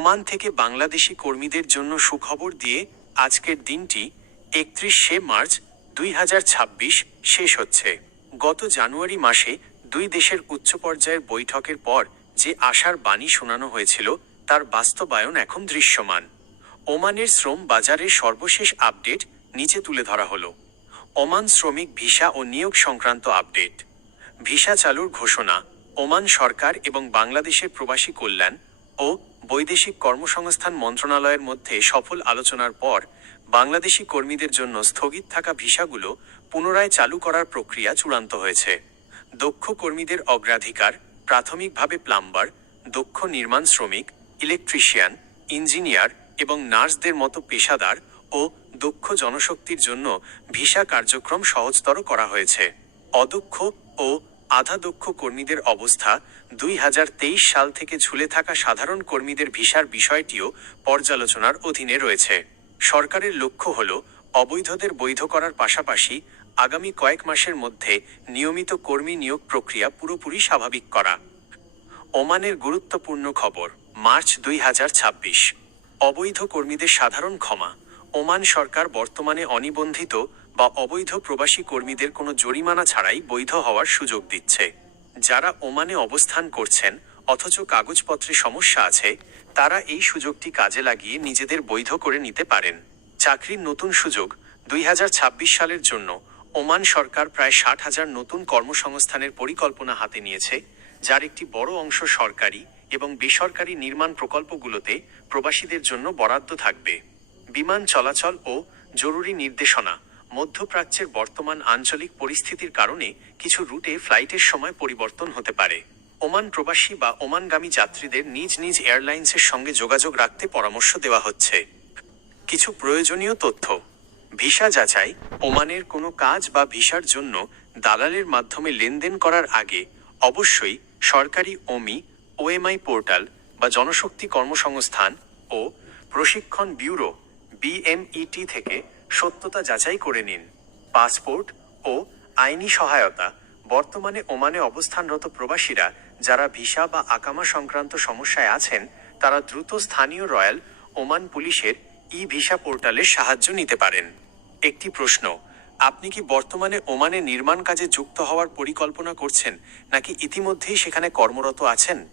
Oman থেকে বাংলাদেশি কর্মীদের জন্য সুখবর দিয়ে আজকের দিনটি 31শে মার্চ 2026 শেষ হচ্ছে। গত জানুয়ারি মাসে দুই দেশের উচ্চ পর্যায়ের বৈঠকের পর যে আশার বাণী শোনানো হয়েছিল তার বাস্তবায়ন এখন দৃশ্যমান। ওমানের শ্রম বাজারের সর্বশেষ আপডেট নিচে তুলে ধরা হলো। ওমান শ্রমিক ভিসা ও নিয়োগ সংক্রান্ত আপডেট। ভিসা চালুর ঘোষণা। ওমান সরকার এবং বাংলাদেশের প্রবাসী কল্যাণ ও বৈদেশিক কর্মসংস্থান মন্ত্রণালয়ের মধ্যে সফল আলোচনার পর বাংলাদেশি কর্মীদের জন্য স্থগিত থাকা ভিসাগুলো পুনরায় চালু করার প্রক্রিয়া চূড়ান্ত হয়েছে। দক্ষ কর্মীদের অগ্রাধিকার প্রাথমিকভাবে প্লাম্বার, দক্ষ নির্মাণ শ্রমিক, ইলেকট্রিশিয়ান, ইঞ্জিনিয়ার এবং নার্সদের মতো পেশাদার ও দক্ষ জনশক্তির জন্য ভিসা কার্যক্রম সহজতর করা হয়েছে। অদক্ষ ও আধা দক্ষ কর্মীদের অবস্থা 2023 সাল থেকে ঝুলে থাকা সাধারণ কর্মীদের ভিসার বিষয়টিও পর্যালোচনার অধীনে রয়েছে। সরকারের লক্ষ্য হল অবৈধদের বৈধ করার পাশাপাশি আগামী কয়েক মাসের মধ্যে নিয়মিত কর্মী নিয়োগ প্রক্রিয়া পুরোপুরি স্বাভাবিক করা। ওমানের গুরুত্বপূর্ণ খবর। মার্চ 2026। অবৈধ কর্মীদের সাধারণ ক্ষমা। ওমান সরকার বর্তমানে অনিবন্ধিত বা অবৈধ প্রবাসী কর্মীদের কোনো জরিমানা ছাড়াই বৈধ হওয়ার সুযোগ দিচ্ছে। যারা ওমানে অবস্থান করছেন অথচ কাগজপত্রে সমস্যা আছে, তারা এই সুযোগটি কাজে লাগিয়ে নিজেদের বৈধ করে নিতে পারেন। চাকরির নতুন সুযোগ। 2026 সালের জন্য ওমান সরকার প্রায় 60,000 নতুন কর্মসংস্থানের পরিকল্পনা হাতে নিয়েছে, যার একটি বড় অংশ সরকারি এবং বেসরকারি নির্মাণ প্রকল্পগুলোতে প্রবাসীদের জন্য বরাদ্দ থাকবে। বিমান চলাচল ও জরুরি নির্দেশনা। মধ্যপ্রাচ্যের বর্তমান আঞ্চলিক পরিস্থিতির কারণে কিছু রুটে ফ্লাইটের সময় পরিবর্তন হতে পারে। ওমান প্রবাসী বা ওমানগামী যাত্রীদের নিজ নিজ এয়ারলাইন্সের সঙ্গে যোগাযোগ রাখতে পরামর্শ দেওয়া হচ্ছে। কিছু প্রয়োজনীয় তথ্য। ভিসা যাচাই। ওমানের কোনো কাজ বা ভিসার জন্য দালালের মাধ্যমে লেনদেন করার আগে অবশ্যই সরকারি ওএমআই পোর্টাল বা জনশক্তি কর্মসংস্থান ও প্রশিক্ষণ ব্যুরো BMET থেকে সত্যতা যাচাই করে নিন। পাসপোর্ট ও আইনি সহায়তা। বর্তমানে ওমানে অবস্থানরত প্রবাসীরা যারা ভিসা বা আকামা সংক্রান্ত সমস্যায় আছেন, তারা দ্রুত স্থানীয় রয়্যাল ওমান পুলিশের ভিসা পোর্টালের সাহায্য নিতে পারেন। একটি প্রশ্ন, আপনি কি বর্তমানে ওমানে নির্মাণ কাজে যুক্ত হওয়ার পরিকল্পনা করছেন নাকি ইতিমধ্যেই সেখানে কর্মরত আছেন?